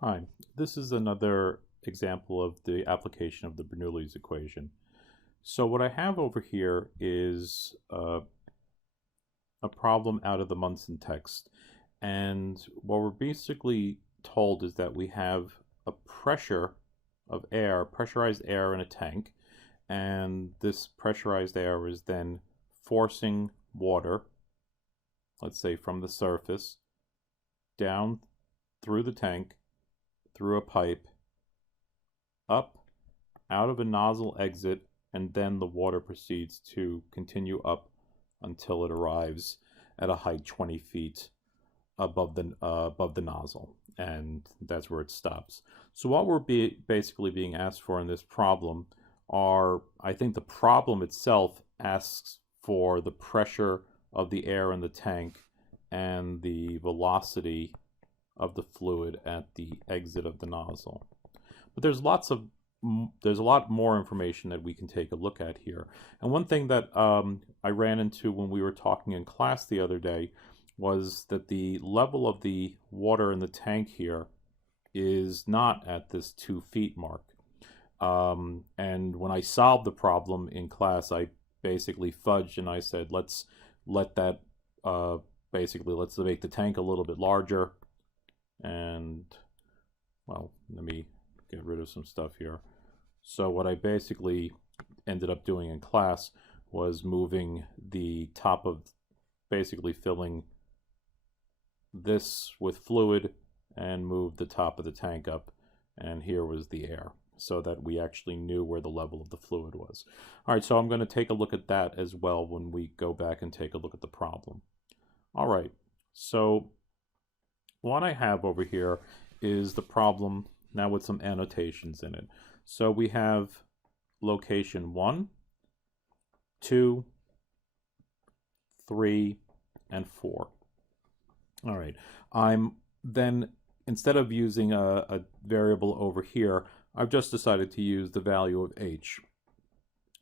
Hi, this is another example of the application of the Bernoulli's equation. So what I have over here is a problem out of the Munson text. And what we're basically told is that we have a pressure of air, pressurized air in a tank, and this pressurized air is then forcing water, let's say from the surface, down through the tank, through a pipe, up, out of a nozzle exit, and then the water proceeds to continue up until it arrives at a height 20 feet above the nozzle, and that's where it stops. So what we're basically being asked for in this problem are, I think the problem itself asks for the pressure of the air in the tank and the velocity of the fluid at the exit of the nozzle. But there's a lot more information that we can take a look at here. And one thing that I ran into when we were talking in class the other day was that the level of the water in the tank here is not at this 2 feet mark. And when I solved the problem in class, I basically fudged and I said, let's make the tank a little bit larger. And, well, let me get rid of some stuff here. So what I basically ended up doing in class was moving the top of, basically filling this with fluid and move the top of the tank up, and here was the air, so that we actually knew where the level of the fluid was. All right, so I'm going to take a look at that as well when we go back and take a look at the problem. All right, so what I have over here is the problem now with some annotations in it. So we have location 1, 2, 3, and 4. All right, I'm then, instead of using a variable over here, I've just decided to use the value of h.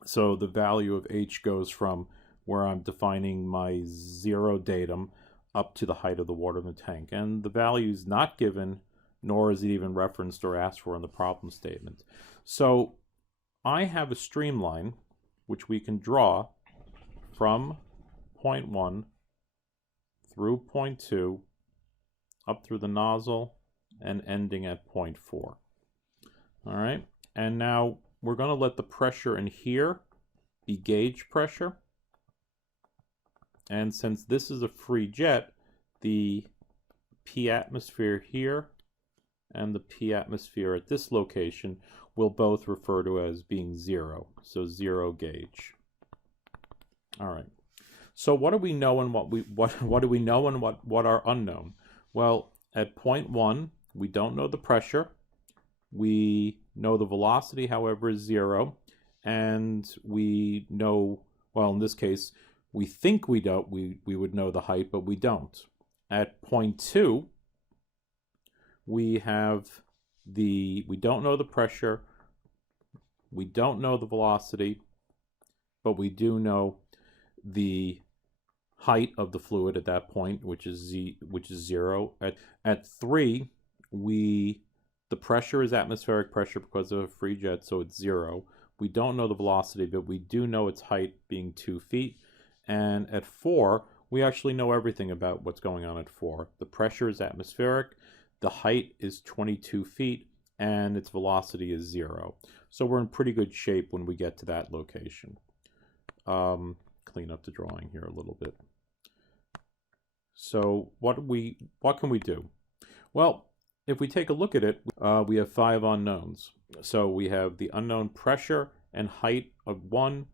So the value of h goes from where I'm defining my 0 datum up to the height of the water in the tank. And the value is not given, nor is it even referenced or asked for in the problem statement. So I have a streamline which we can draw from point 1 through point 2 up through the nozzle and ending at point 4. All right, and now we're going to let the pressure in here be gauge pressure. And since this is a free jet, the P atmosphere here and the P atmosphere at this location will both refer to as being 0. So 0 gauge. All right. So what do we know and what do we know and what are unknown? Well, at point 1, we don't know the pressure. We know the velocity, however, is 0, and we know, well, in this case, we think we would know the height, but we don't. At point 2, we don't know the pressure, we don't know the velocity, but we do know the height of the fluid at that point, which is 0. At 3, the pressure is atmospheric pressure because of a free jet, so it's 0. We don't know the velocity, but we do know its height being 2 feet. And at 4, we actually know everything about what's going on at 4. The pressure is atmospheric, the height is 22 feet, and its velocity is 0. So we're in pretty good shape when we get to that location. Clean up the drawing here a little bit. So what can we do? Well, if we take a look at it, we have 5 unknowns. So we have the unknown pressure and height of 1,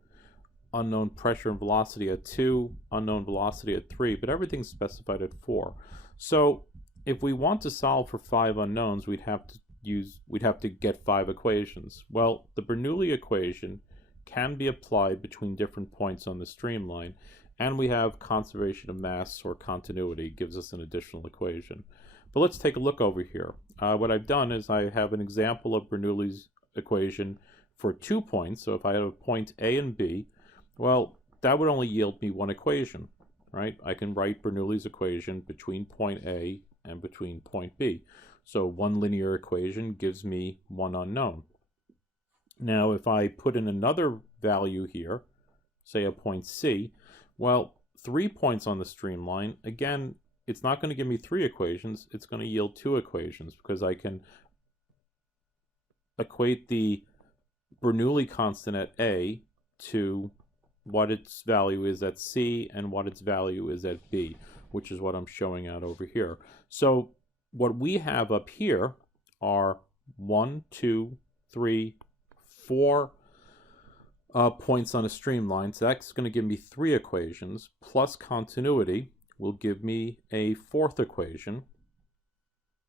unknown pressure and velocity at 2, unknown velocity at 3, but everything's specified at 4. So if we want to solve for 5 unknowns, we'd have to get 5 equations. Well, the Bernoulli equation can be applied between different points on the streamline, and we have conservation of mass, or continuity, gives us an additional equation. But let's take a look over here. What I've done is I have an example of Bernoulli's equation for 2 points. So if I have a point A and B, well, that would only yield me 1 equation, right? I can write Bernoulli's equation between point A and between point B. So one linear equation gives me one unknown. Now, if I put in another value here, say a point C, well, 3 points on the streamline, again, it's not going to give me 3 equations, it's going to yield 2 equations because I can equate the Bernoulli constant at A to what its value is at C and what its value is at B, which is what I'm showing out over here. So what we have up here are 1, 2, 3, 4 points on a streamline. So that's going to give me 3 equations, plus continuity will give me a 4th equation.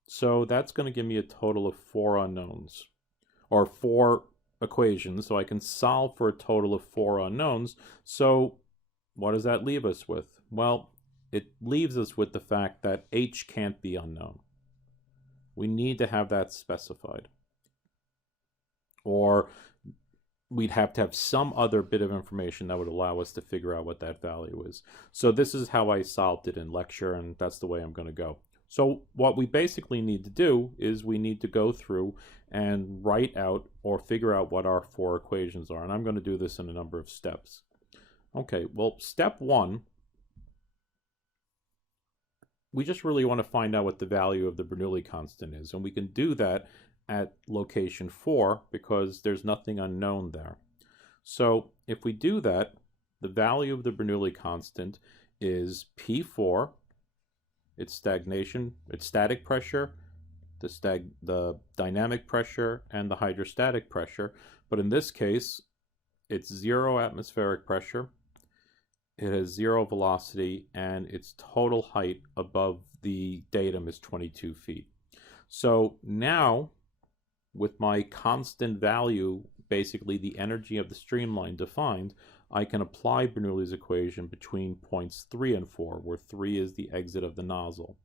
So that's going to give me a total of 4 unknowns, or 4 equations, so I can solve for a total of 4 unknowns. So what does that leave us with? Well, it leaves us with the fact that H can't be unknown. We need to have that specified. Or we'd have to have some other bit of information that would allow us to figure out what that value is. So this is how I solved it in lecture, and that's the way I'm going to go. So what we basically need to do is we need to go through and write out or figure out what our 4 equations are. And I'm going to do this in a number of steps. Okay, well, step 1, we just really want to find out what the value of the Bernoulli constant is. And we can do that at location 4 because there's nothing unknown there. So if we do that, the value of the Bernoulli constant is P4, its stagnation, its static pressure, the dynamic pressure, and the hydrostatic pressure. But in this case, it's 0 atmospheric pressure, it has 0 velocity, and its total height above the datum is 22 feet. So now, with my constant value, basically the energy of the streamline defined, I can apply Bernoulli's equation between points 3 and 4, where 3 is the exit of the nozzle.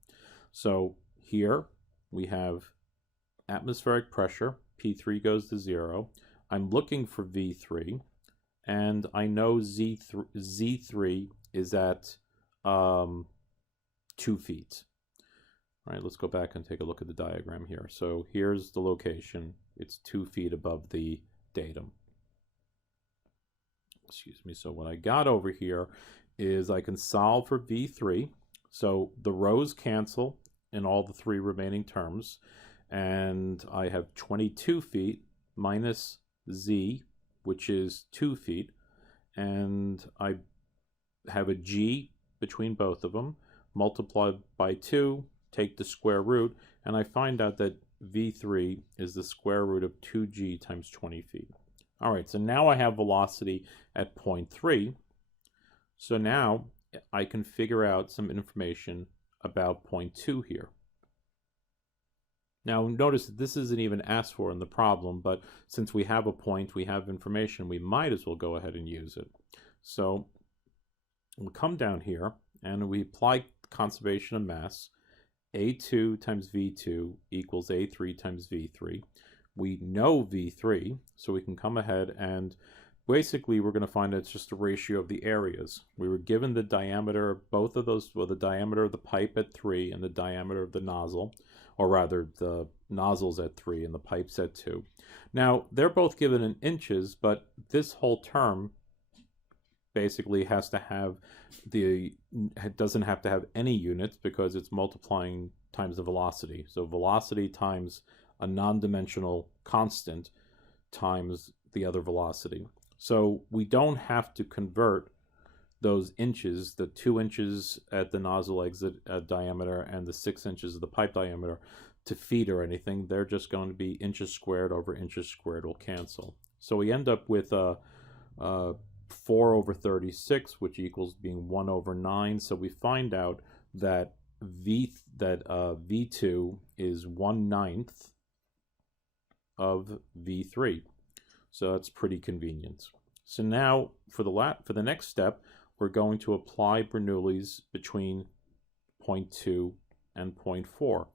So here we have atmospheric pressure, P3 goes to 0. I'm looking for V3, and I know Z3 is at 2 feet. All right, let's go back and take a look at the diagram here. So here's the location. It's 2 feet above the datum. Excuse me. So what I got over here is I can solve for V3. So the rows cancel in all the 3 remaining terms. And I have 22 feet minus Z, which is 2 feet. And I have a G between both of them, multiplied by 2, take the square root, and I find out that V3 is the square root of 2G times 20 feet. All right, so now I have velocity at point 3. So now I can figure out some information about point 2 here. Now notice that this isn't even asked for in the problem, but since we have a point, we have information, we might as well go ahead and use it. So we'll come down here and we apply conservation of mass. A2 times V2 equals A3 times V3. We know V3, so we can come ahead and basically we're going to find it's just a ratio of the areas. We were given the diameter of both of those, well, the diameter of the pipe at 3 and the diameter of the nozzle, or rather the nozzle's at 3 and the pipe's at 2. Now, they're both given in inches, but this whole term basically has to have it doesn't have to have any units because it's multiplying times the velocity. So velocity times a non-dimensional constant times the other velocity. So we don't have to convert those inches, the 2 inches at the nozzle exit diameter and the 6 inches of the pipe diameter, to feet or anything. They're just going to be inches squared over inches squared will cancel. So we end up with 4 over 36, which equals being 1 over 9. So we find out that V2 is 1/9 of V3. So that's pretty convenient. So now for the next step, we're going to apply Bernoulli's between point 2 and point 4.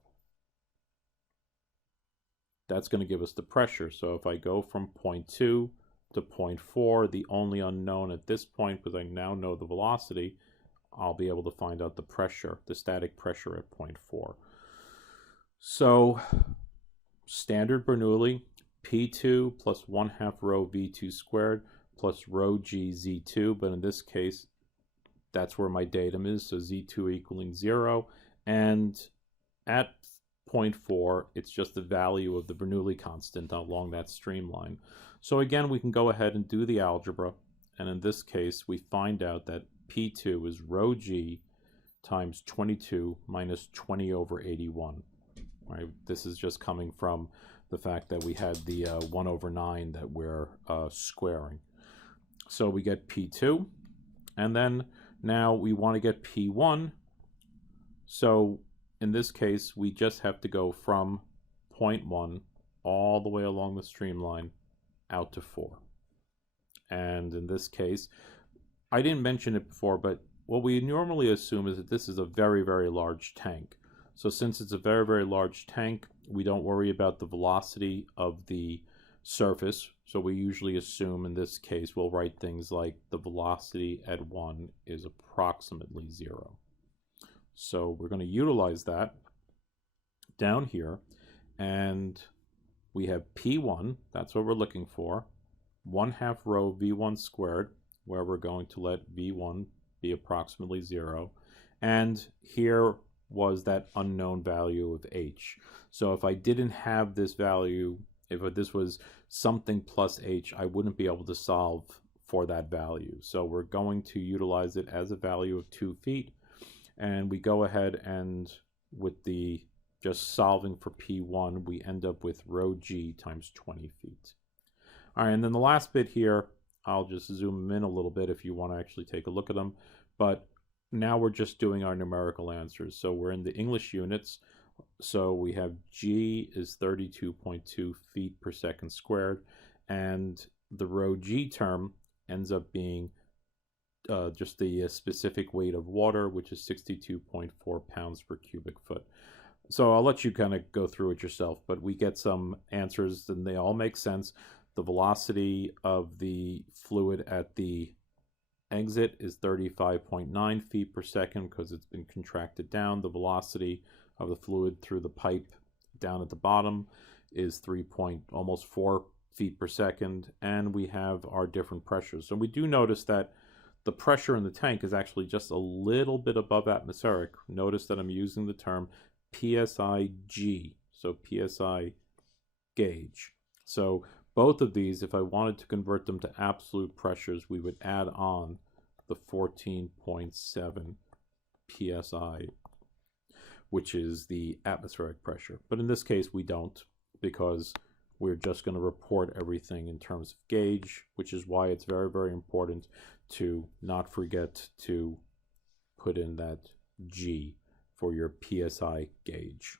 That's going to give us the pressure. So if I go from point 2 to point 4, the only unknown at this point, because I now know the velocity, I'll be able to find out the pressure, the static pressure at point 4. So standard Bernoulli, P2 plus 1/2 rho V2 squared plus rho G Z2, but in this case, that's where my datum is, so Z2 equaling 0. And at 0.4, it's just the value of the Bernoulli constant along that streamline. So again, we can go ahead and do the algebra. And in this case, we find out that P2 is rho G times 22 minus 20 over 81. Right? This is just coming from the fact that we had the 1 over 9 that we're squaring. So we get P2, and then now we want to get P1. So in this case, we just have to go from 0.1 all the way along the streamline out to 4. And in this case, I didn't mention it before, but what we normally assume is that this is a very, very large tank. So since it's a very, very large tank, we don't worry about the velocity of the surface. So we usually assume in this case, we'll write things like the velocity at 1 is approximately 0. So we're going to utilize that down here. And we have P1, that's what we're looking for, 1/2 rho V1 squared, where we're going to let V1 be approximately 0. And here was that unknown value of h. So if I didn't have this value, if this was something plus h, I wouldn't be able to solve for that value. So we're going to utilize it as a value of 2 feet. And we go ahead and with the just solving for P1, we end up with rho G times 20 feet. All right, and then the last bit here, I'll just zoom in a little bit if you want to actually take a look at them. But now we're just doing our numerical answers. So we're in the English units. So we have G is 32.2 feet per second squared. And the rho G term ends up being just the specific weight of water, which is 62.4 pounds per cubic foot. So I'll let you kind of go through it yourself, but we get some answers and they all make sense. The velocity of the fluid at the exit is 35.9 feet per second because it's been contracted down. The velocity of the fluid through the pipe down at the bottom is almost 4 feet per second. And we have our different pressures. So we do notice that the pressure in the tank is actually just a little bit above atmospheric. Notice that I'm using the term PSI-G, so PSI gauge. So both of these, if I wanted to convert them to absolute pressures, we would add on the 14.7 PSI, which is the atmospheric pressure. But in this case, we don't, because we're just going to report everything in terms of gauge, which is why it's very, very important to not forget to put in that G for your PSI gauge.